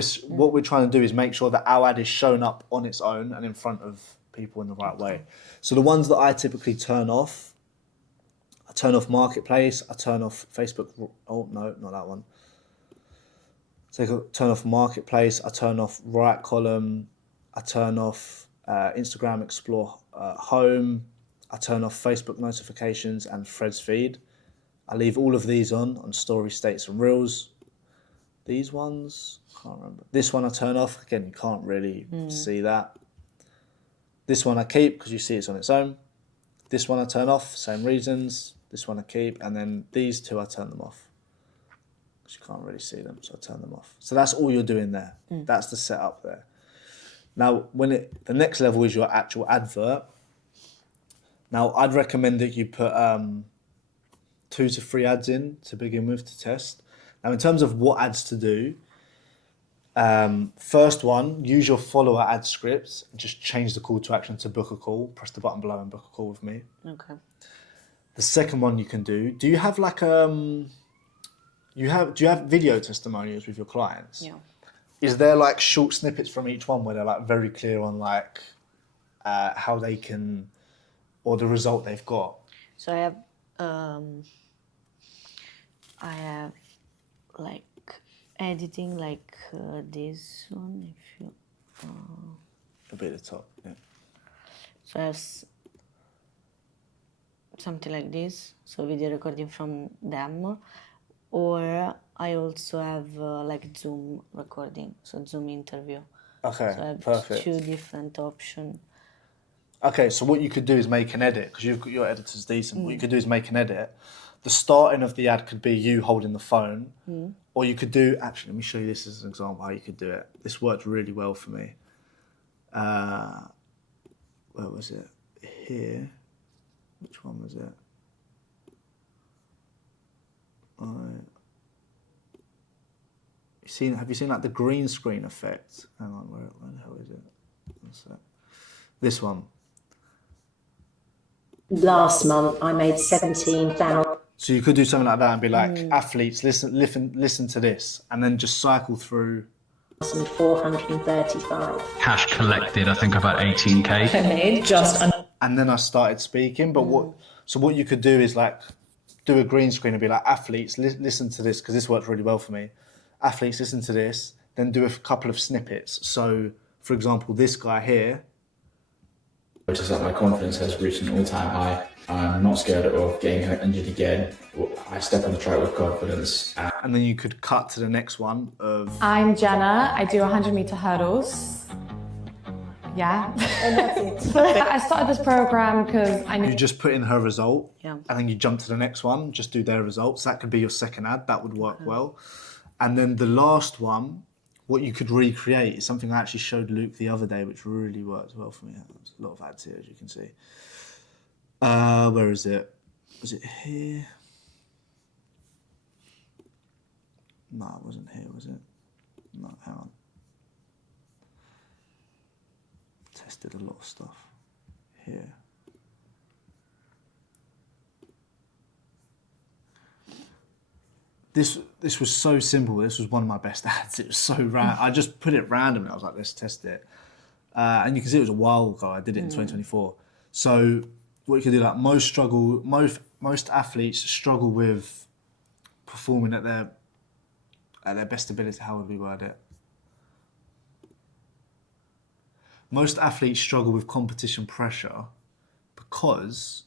we're trying to do is make sure that our ad is shown up on its own and in front of people in the right way. So the ones that I typically turn off, I turn off Marketplace, I turn off Facebook. Oh, no, not that one. Turn off Marketplace, I turn off right column, I turn off Instagram Explore Home, I turn off Facebook notifications and Threads feed. I leave all of these on story, states and reels. These ones, can't remember. This one I turn off. Again, you can't really see that. This one I keep because you see it's on its own. This one I turn off, same reasons. This one I keep. And then these two I turn them off because you can't really see them, so I turn them off. So that's all you're doing there. That's the setup there. Now, the next level is your actual advert. Now, I'd recommend that you put 2 to 3 ads in to begin with to test. Now, in terms of what ads to do, first one, use your follower ad scripts and just change the call to action to book a call. Press the button below and book a call with me. Okay. The second one you can do, do you have like do you have video testimonials with your clients? Yeah. Is there like short snippets from each one where they're like very clear on like how they can, or the result they've got? So I have like editing like this one, if you. A bit at the top, yeah. So I have something like this, so video recording from them, or I also have like Zoom recording, so Zoom interview. Okay, So I have perfect. 2 different options. Okay, so what you could do is make an edit, because you've got your editor's decent. What you could do is make an edit. The starting of the ad could be you holding the phone, or you could do, actually, let me show you this as an example how you could do it. This worked really well for me. Where was it? Here. Which one was it? Have you seen like the green screen effect? Hang on, where the hell is it? One sec. This one. Last month, I made 17,000. So you could do something like that and be like, athletes, listen to this, and then just cycle through. 435. Cash collected, I think about 18k. I made just And then I started speaking. But what you could do is like do a green screen and be like, athletes, listen to this, because this worked really well for me. Athletes, listen to this. Then do a couple of snippets. So, for example, this guy here. Which is that my confidence has reached an all-time high. I'm not scared of getting injured again. I step on the track with confidence. And then you could cut to the next one of... I'm Jenna. I do 100-meter hurdles. Yeah. And that's it. I started this program because I You knew just put in her result, Yeah. and then you jump to the next one, just do their results. That could be your second ad. That would work well. And then the last one, what you could recreate is something I actually showed Luke the other day, which really worked well for me. There's a lot of ads here, as you can see. Where is it? Was it here? No, it wasn't here, was it? No, hang on. Tested a lot of stuff. Here. This was so simple. This was one of my best ads. It was so random. I just put it randomly. I was like, let's test it. And you can see it was a while ago. I did it in 2024. So what you can do, like most athletes struggle with performing at their best ability. How would we word it? Most athletes struggle with competition pressure because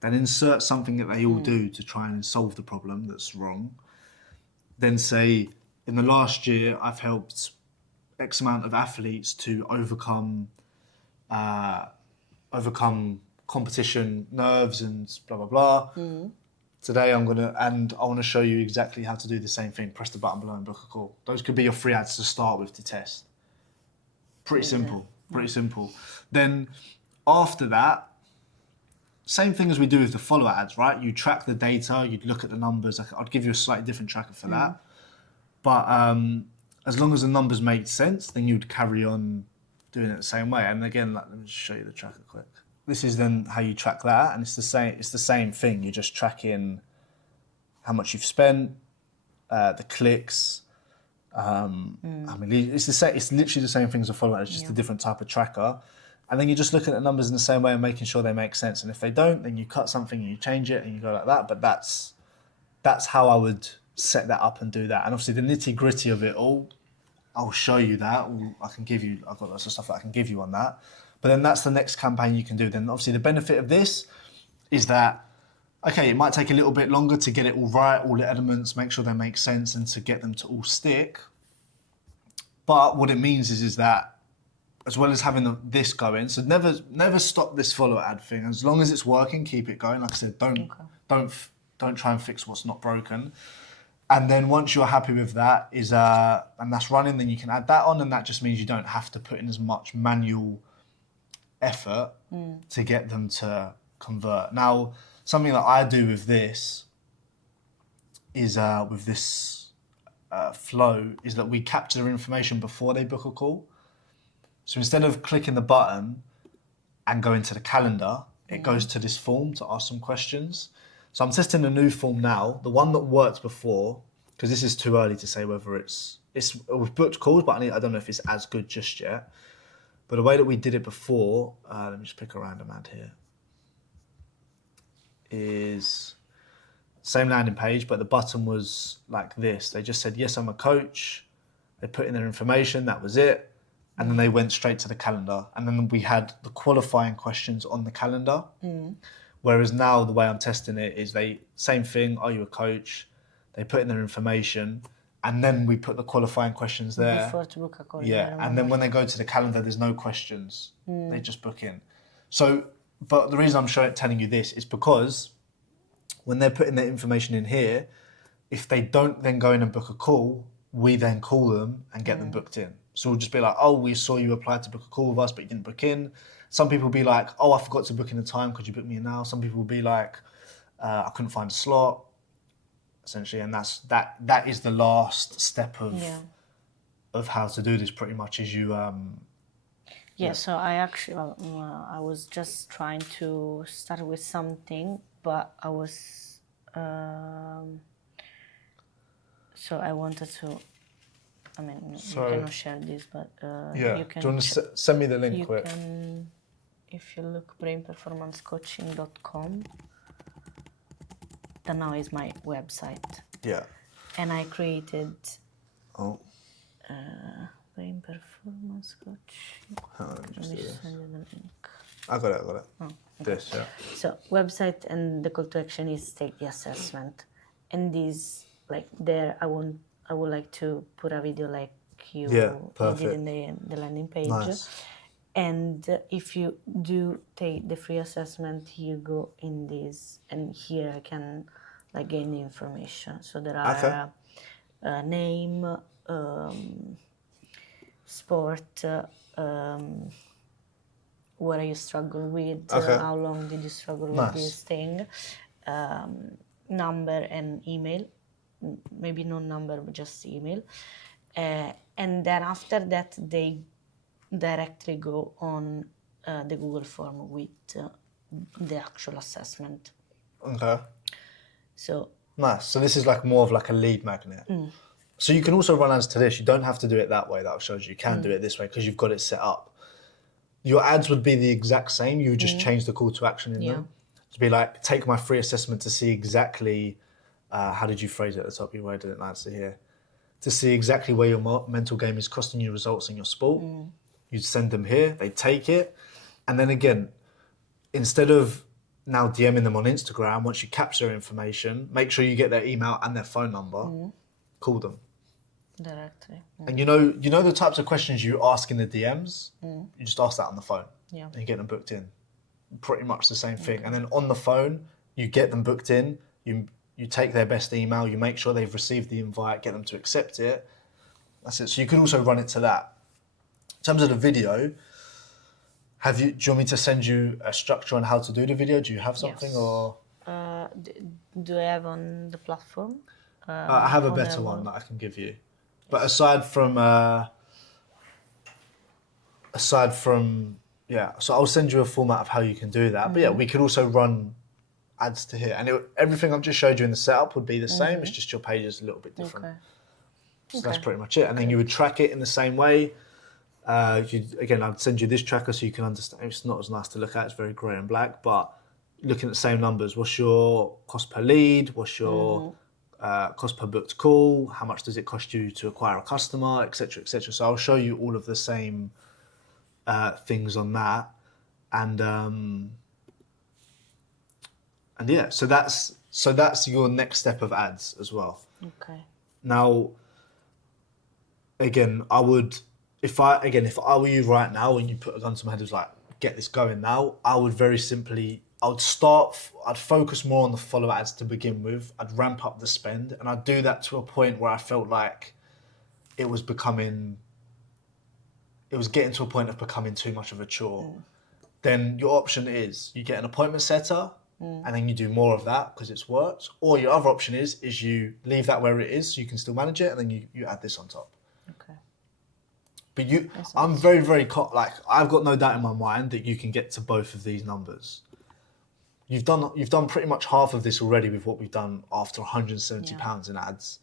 they insert something that they all do to try and solve the problem that's wrong. Then say, in the last year, I've helped X amount of athletes to overcome competition nerves and blah, blah, blah. Today I want to show you exactly how to do the same thing. Press the button below and book a call. Those could be your free ads to start with to test. Pretty simple. Then after that, same thing as we do with the follower ads, right? You track the data, you'd look at the numbers. I'd give you a slightly different tracker for that. But as long as the numbers made sense, then you'd carry on doing it the same way. And again, let me just show you the tracker quick. This is then how you track that, and it's the same thing. You're just tracking how much you've spent, the clicks. I mean, it's literally the same thing as a follower. It's just a different type of tracker. And then you just look at the numbers in the same way and making sure they make sense. And if they don't, then you cut something and you change it and you go like that. But that's how I would set that up and do that. And obviously the nitty gritty of it all, I'll show you that. I've got lots of stuff that I can give you on that. But then that's the next campaign you can do. Then obviously the benefit of this is that, okay, it might take a little bit longer to get it all right, all the elements, make sure they make sense and to get them to all stick. But what it means is that as well as having this going, so never stop this follow ad thing. As long as it's working, keep it going. Like I said, don't try and fix what's not broken. And then once you're happy with that, and that's running, then you can add that on, and that just means you don't have to put in as much manual effort to get them to convert. Now, something that I do with this is flow is that we capture their information before they book a call. So instead of clicking the button and going to the calendar, it goes to this form to ask some questions. So I'm testing a new form now, the one that worked before, because this is too early to say whether we've booked calls, but I don't know if it's as good just yet. But the way that we did it before, let me just pick a random ad here, is same landing page, but the button was like this. They just said, yes, I'm a coach. They put in their information, that was it. And then they went straight to the calendar. And then we had the qualifying questions on the calendar. Whereas now the way I'm testing it is same thing, are you a coach? They put in their information and then we put the qualifying questions there. Before to book a call. Yeah, and then when they go to the calendar, there's no questions. They just book in. So, but the reason I'm telling you this is because when they're putting their information in here, if they don't then go in and book a call, we then call them and get them booked in. So we'll just be like, oh, we saw you applied to book a call with us, but you didn't book in. Some people will be like, oh, I forgot to book in the time. Could you book me in now? Some people will be like, I couldn't find a slot, essentially. And that is the last step of how to do this pretty much is you... So I actually, I was just trying to start with something, but I was... so I wanted to... I mean, you cannot share this, but you can... Do you want to send me the link quick? Can, if you look brainperformancecoaching.com, that now is my website. Yeah. And I created Brain Performance Coach. Let me send you the link. I got it. Oh, okay. This, yeah. So website and the call to action is take the assessment. And this, like there, I would like to put a video like you did in the landing page. Nice. And if you do take the free assessment, you go in this, and here I can like gain the information. So there are name, sport, what are you struggling with, how long did you struggle with this thing, number and email, maybe no number, but just email. And then after that, they directly go on the Google form with the actual assessment. Okay. So nice. So this is like more of like a lead magnet. So you can also run ads to this. You don't have to do it that way that I showed you. You can do it this way because you've got it set up. Your ads would be the exact same. You would just change the call to action in them. To be like, take my free assessment to see exactly, how did you phrase it at the top? You worded it nice to hear. To see exactly where your mental game is costing you results in your sport. You'd send them here, they take it. And then again, instead of now DMing them on Instagram, once you capture their information, make sure you get their email and their phone number, call them. Directly. And you know the types of questions you ask in the DMs? You just ask that on the phone and you get them booked in. Pretty much the same thing. And then on the phone, you get them booked in, you take their best email, you make sure they've received the invite, get them to accept it. That's it. So you could also run it to that. In terms of the video, do you want me to send you a structure on how to do the video? Do you have something or? Do I have on the platform? I have a better one that I can give you. But aside from, so I'll send you a format of how you can do that. But yeah, we could also run ads to here. And everything I've just showed you in the setup would be the same. It's just your page is a little bit different. Okay. So that's pretty much it. And then you would track it in the same way. Again, I'd send you this tracker so you can understand. It's not as nice to look at. It's very grey and black. But looking at the same numbers, what's your cost per lead? What's your cost per booked call? How much does it cost you to acquire a customer, etc., etc. So I'll show you all of the same things on that, and yeah, so that's your next step of ads as well. Okay. Now, again, if I were you right now and you put a gun to my head, it was like, get this going now, I would very simply I'd focus more on the follow ads to begin with. I'd ramp up the spend, and I'd do that to a point where I felt like it was getting to a point of becoming too much of a chore. Then your option is you get an appointment setter, and then you do more of that because it's worked. Or your other option is you leave that where it is so you can still manage it, and then you add this on top. Okay. But I'm very, very, I've got no doubt in my mind that you can get to both of these numbers. You've done pretty much half of this already with what we've done after £170 in ads.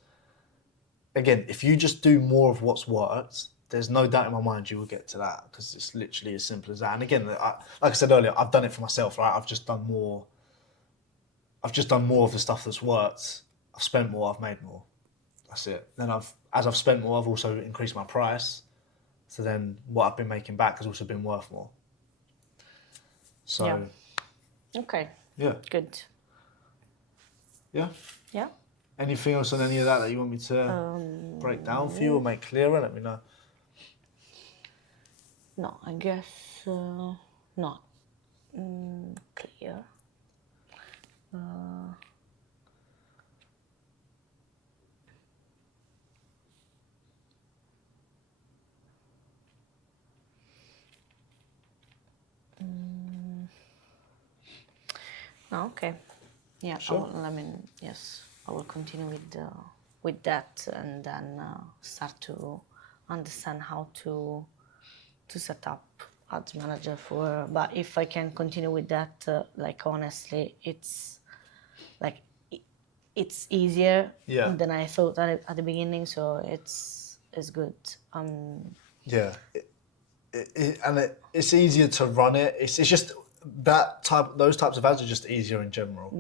Again, if you just do more of what's worked, there's no doubt in my mind you will get to that because it's literally as simple as that. And again, like I said earlier, I've done it for myself, right? I've just done more of the stuff that's worked. I've spent more, I've made more. That's it. Then as I've spent more, I've also increased my price. So then what I've been making back has also been worth more. So, Okay. Yeah. Good. Yeah. Yeah. Anything else on any of that you want me to break down for you or make clearer? Let me know. No, I guess not clear. No, okay. Yeah, Sure. I will continue with that and then start to understand how to set up ads manager for. But if I can continue with that, like honestly, it's like it's easier than I thought at the beginning. So it's good. Yeah. It's easier to run it. It's just those types of ads are just easier in general.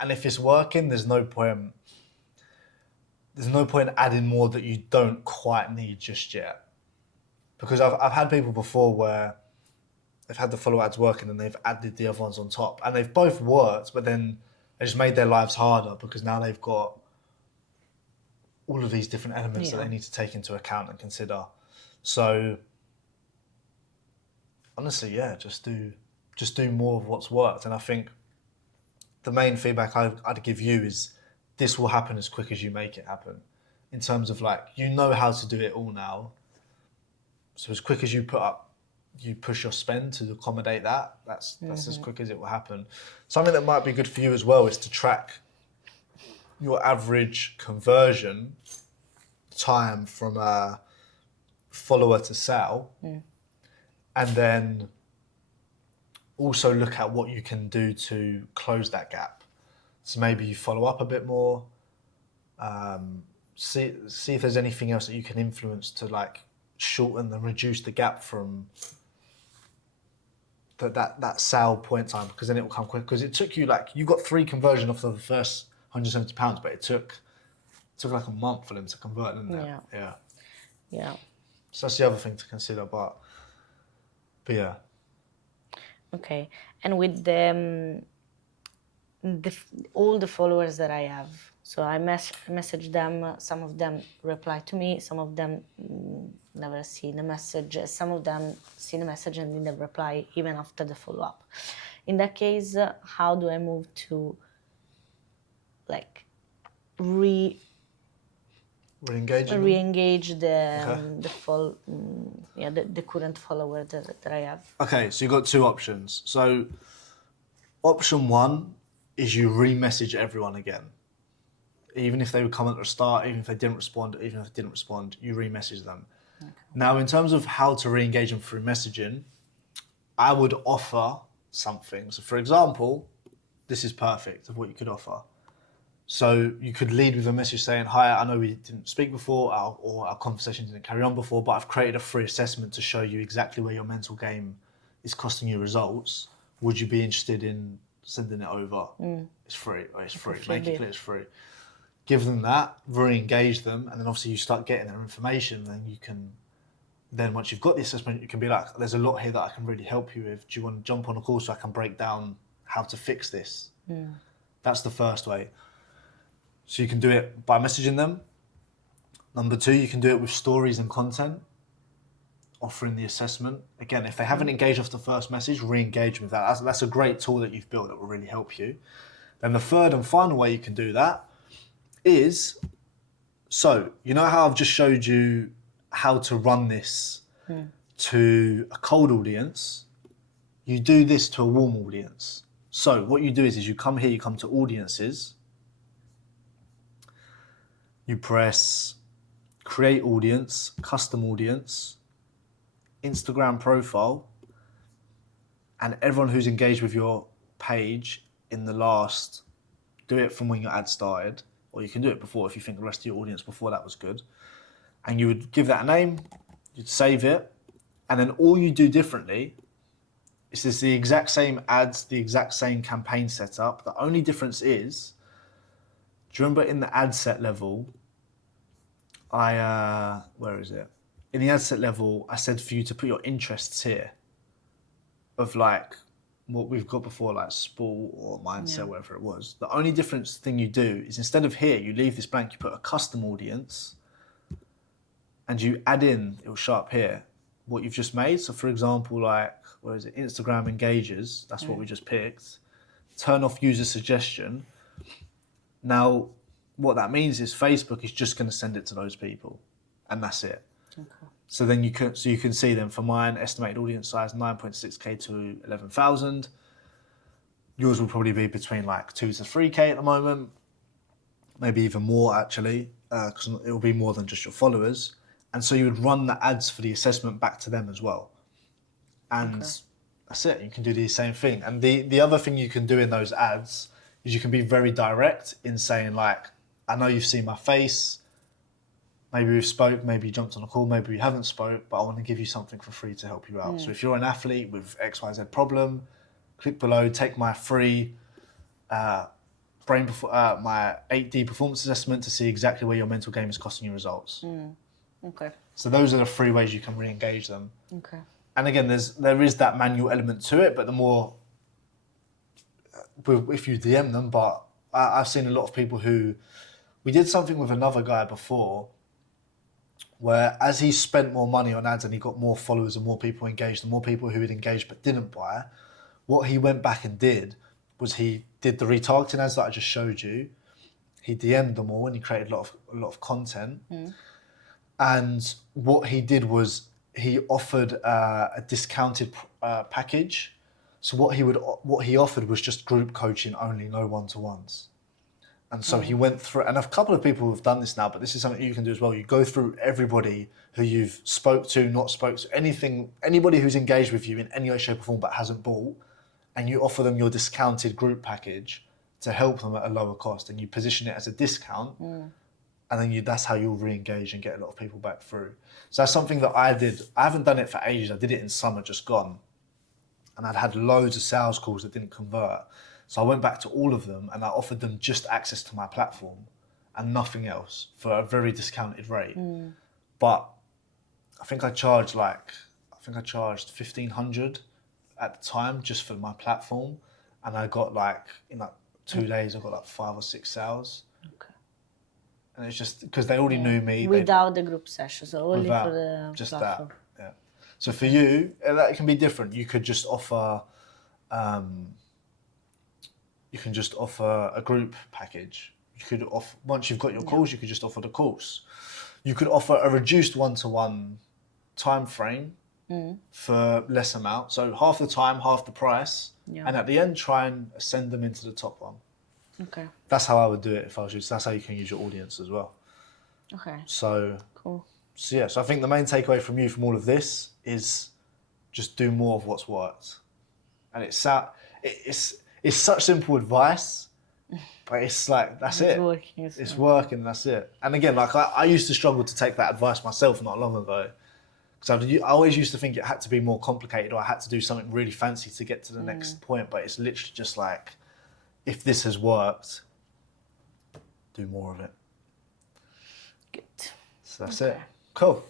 And if it's working, there's no point adding more that you don't quite need just yet. Because I've had people before where they've had the follow ads working and they've added the other ones on top, and they've both worked, but then they just made their lives harder because now they've got all of these different elements that they need to take into account and consider. So honestly, yeah, just do more of what's worked. And I think the main feedback I'd give you is this will happen as quick as you make it happen. In terms of like, you know how to do it all now. So as quick as you push your spend to accommodate that, that's as quick as it will happen. Something that might be good for you as well is to track your average conversion time from a follower to sale. And then also look at what you can do to close that gap. So maybe you follow up a bit more, see if there's anything else that you can influence to like shorten and reduce the gap from that sale point time, because then it will come quick. Because it took you you got 3 conversion off of the first £170, but it took like a month for them to convert, didn't it? Yeah. So that's the other thing to consider, but yeah. Okay, and with all the followers that I have, so I message them. Some of them reply to me. Some of them never see the message. Some of them see the message and didn't reply even after the follow up. In that case, how do I move to like re-engage the current follower that I have? Okay, so you've got 2 options. So option 1 is you re-message everyone again. Even if they would come at the start, even if they didn't respond, you re-message them. Okay. Now, in terms of how to re-engage them through messaging, I would offer something. So for example, this is perfect of what you could offer. So you could lead with a message saying, hi, I know we didn't speak before or our conversation didn't carry on before, but I've created a free assessment to show you exactly where your mental game is costing you results. Would you be interested in sending it over? It's free. It's free. Make it clear it's free. Give them that, re-engage them, and then obviously you start getting their information, and you can, then once you've got the assessment, you can be like, there's a lot here that I can really help you with. Do you want to jump on a call so I can break down how to fix this? That's the first way. So you can do it by messaging them. Number 2, you can do it with stories and content offering the assessment. Again, if they haven't engaged off the first message, re-engage with that. That's a great tool that you've built that will really help you. Then the third and final way you can do that is, so you know how I've just showed you how to run this to a cold audience? You do this to a warm audience. So what you do is you come here, you come to audiences, you press create audience, custom audience, Instagram profile, and everyone who's engaged with your page in the last, do it from when your ad started, or you can do it before if you think the rest of your audience before that was good. And you would give that a name, you'd save it, and then all you do differently is this the exact same ads, the exact same campaign setup. The only difference is, do you remember in the ad set level, where is it? In the ad set level, I said for you to put your interests here of like what we've got before, like sport or mindset, whatever it was. The only difference thing you do is instead of here, you leave this blank, you put a custom audience and you add in, it'll show up here, what you've just made. So for example, like, where is it? Instagram engages, that's what we just picked. Turn off user suggestion. Now, what that means is Facebook is just going to send it to those people and that's it. Okay. So then you can see them for mine, estimated audience size 9.6K to 11,000. Yours will probably be between like 2 to 3K at the moment, maybe even more actually, because it will be more than just your followers. And so you would run the ads for the assessment back to them as well. And that's it, you can do the same thing. And the other thing you can do in those ads is you can be very direct in saying like, I know you've seen my face, maybe we've spoke, maybe you jumped on a call, maybe we haven't spoke, but I want to give you something for free to help you out. So if you're an athlete with XYZ problem, click below, take my free my 8D performance assessment to see exactly where your mental game is costing you results. Okay. So those are the 3 ways you can re-engage them. Okay. And again, there is that manual element to it, but the more, if you DM them, but I've seen a lot of people who, we did something with another guy before, where as he spent more money on ads and he got more followers and more people engaged, and more people who had engaged but didn't buy, what he went back and did was he did the retargeting ads that I just showed you. He DM'd them all and he created a lot of content. And what he did was he offered a discounted package. So what he offered was just group coaching only, no one-to-ones. And so he went through, and a couple of people have done this now, but this is something you can do as well. You go through everybody who you've spoke to, not spoke to, anybody who's engaged with you in any way, shape or form but hasn't bought, and you offer them your discounted group package to help them at a lower cost, and you position it as a discount, and then that's how you'll re-engage and get a lot of people back through. So that's something that I did. I haven't done it for ages. I did it in summer just gone, and I'd had loads of sales calls that didn't convert. So I went back to all of them and I offered them just access to my platform and nothing else for a very discounted rate. But I think I charged 1,500 at the time just for my platform, and I got like in like 2 days I got like 5 or 6 sales. Okay. And it's just because they already knew me. Without the group sessions, only without for the just platform. that. Yeah. So for you, that can be different. You could just offer. You can just offer a group package. You could offer, once you've got your course, you could just offer the course. You could offer a reduced one-to-one time frame for less amount. So half the time, half the price. Yeah. And at the end, try and send them into the top one. Okay. That's how I would do it if I was you. So that's how you can use your audience as well. Okay. So, cool. So yeah, so I think the main takeaway from you from all of this is just do more of what's worked. And it's such simple advice, but it's like, that's it. It's working, that's it. And again, like I used to struggle to take that advice myself not long ago. Because I always used to think it had to be more complicated or I had to do something really fancy to get to the next point. But it's literally just like, if this has worked, do more of it. Good. So that's it. Cool.